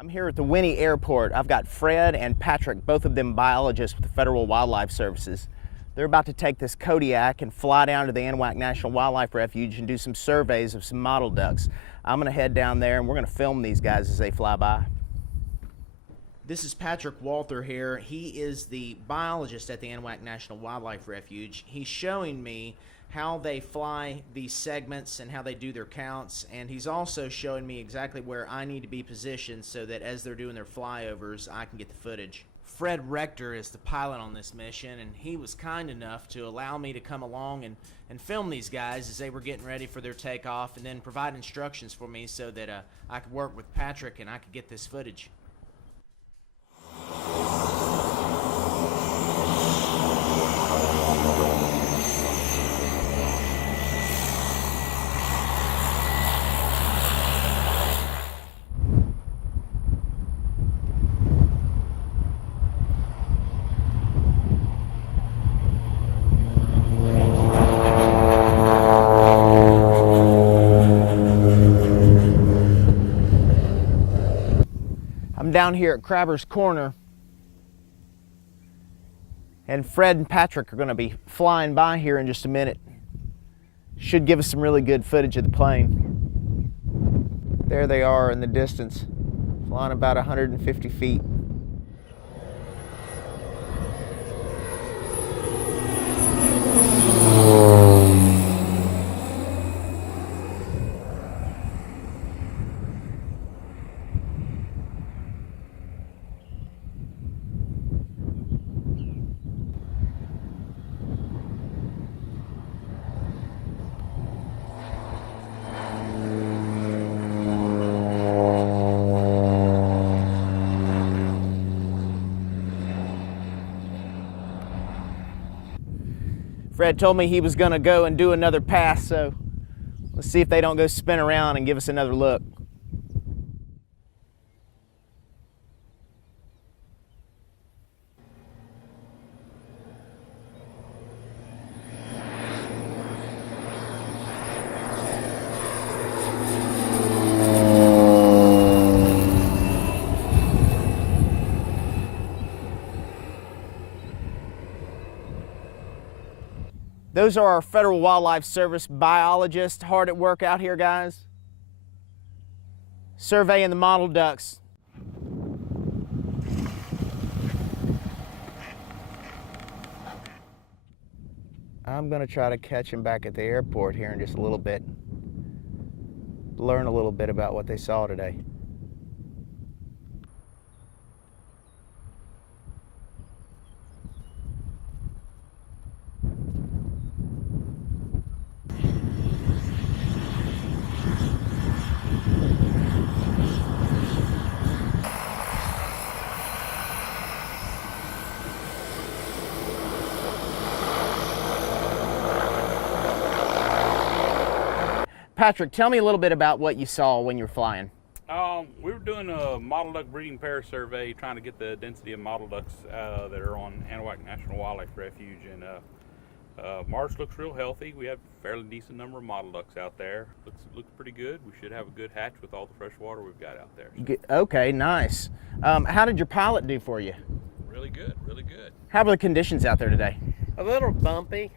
I'm here at the Winnie Airport. I've got Fred and Patrick, both of them biologists with the Federal Wildlife Services. They're about to take this Kodiak and fly down to the Anahuac National Wildlife Refuge and do some surveys of some mottled ducks. I'm gonna head down there and we're gonna film these guys as they fly by. This is Patrick Walther here. He is the biologist at the Anahuac National Wildlife Refuge. He's showing me how they fly these segments and how they do their counts, and he's also showing me exactly where I need to be positioned so that as they're doing their flyovers, I can get the footage. Fred Roekter is the pilot on this mission, and he was kind enough to allow me to come along and film these guys as they were getting ready for their takeoff, and then provide instructions for me so that I could work with Patrick and I could get this footage. I'm down here at Crabber's Corner, and Fred and Patrick are going to be flying by here in just a minute. Should give us some really good footage of the plane. There they are in the distance, flying about 150 feet. Fred told me he was going to go and do another pass, so let's see if they don't go spin around and give us another look. Those are our Federal Wildlife Service biologists, hard at work out here, guys. Surveying the mottled ducks. I'm gonna try to catch them back at the airport here in just a little bit. Learn a little bit about what they saw today. Patrick, tell me a little bit about what you saw when you were flying. We were doing a mottled duck breeding pair survey, trying to get the density of mottled ducks that are on Anahuac National Wildlife Refuge, and Marsh looks real healthy. We have a fairly decent number of mottled ducks out there. Looks pretty good. We should have a good hatch with all the fresh water we've got out there. Okay, nice. How did your pilot do for you? Really good, really good. How were the conditions out there today? A little bumpy.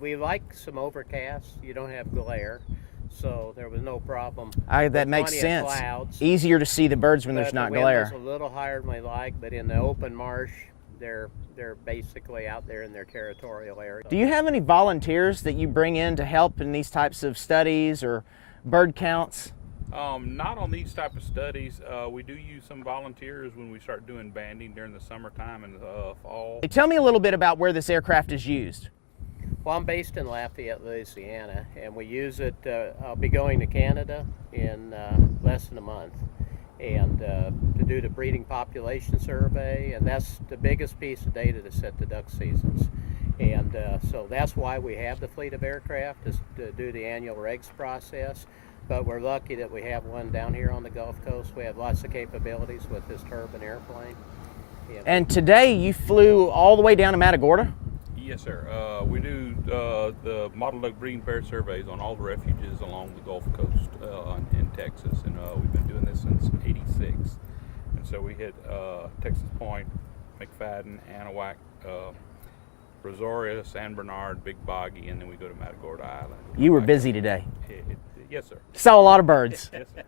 We like some overcast. You don't have glare, so there was no problem. That makes sense. Easier to see the birds when there's not glare. The wind was a little higher than we like, but in the open marsh, they're basically out there in their territorial area. Do you have any volunteers that you bring in to help in these types of studies or bird counts? Not on these type of studies. We do use some volunteers when we start doing banding during the summertime and fall. Hey, tell me a little bit about where this aircraft is used. Well, I'm based in Lafayette, Louisiana, and we use it. I'll be going to Canada in less than a month, and to do the breeding population survey, and that's the biggest piece of data to set the duck seasons. And so that's why we have the fleet of aircraft, is to do the annual regs process. But we're lucky that we have one down here on the Gulf Coast. We have lots of capabilities with this turbine airplane. And today you flew all the way down to Matagorda? Yes, sir. We do the mottled duck breeding pair surveys on all the refuges along the Gulf Coast in Texas, and we've been doing this since '86, and so we hit Texas Point, McFadden, Anahuac, Brazoria, San Bernard, Big Boggy, and then we go to Matagorda Island. You were busy today. Yes, sir. Saw a lot of birds. Yes, sir.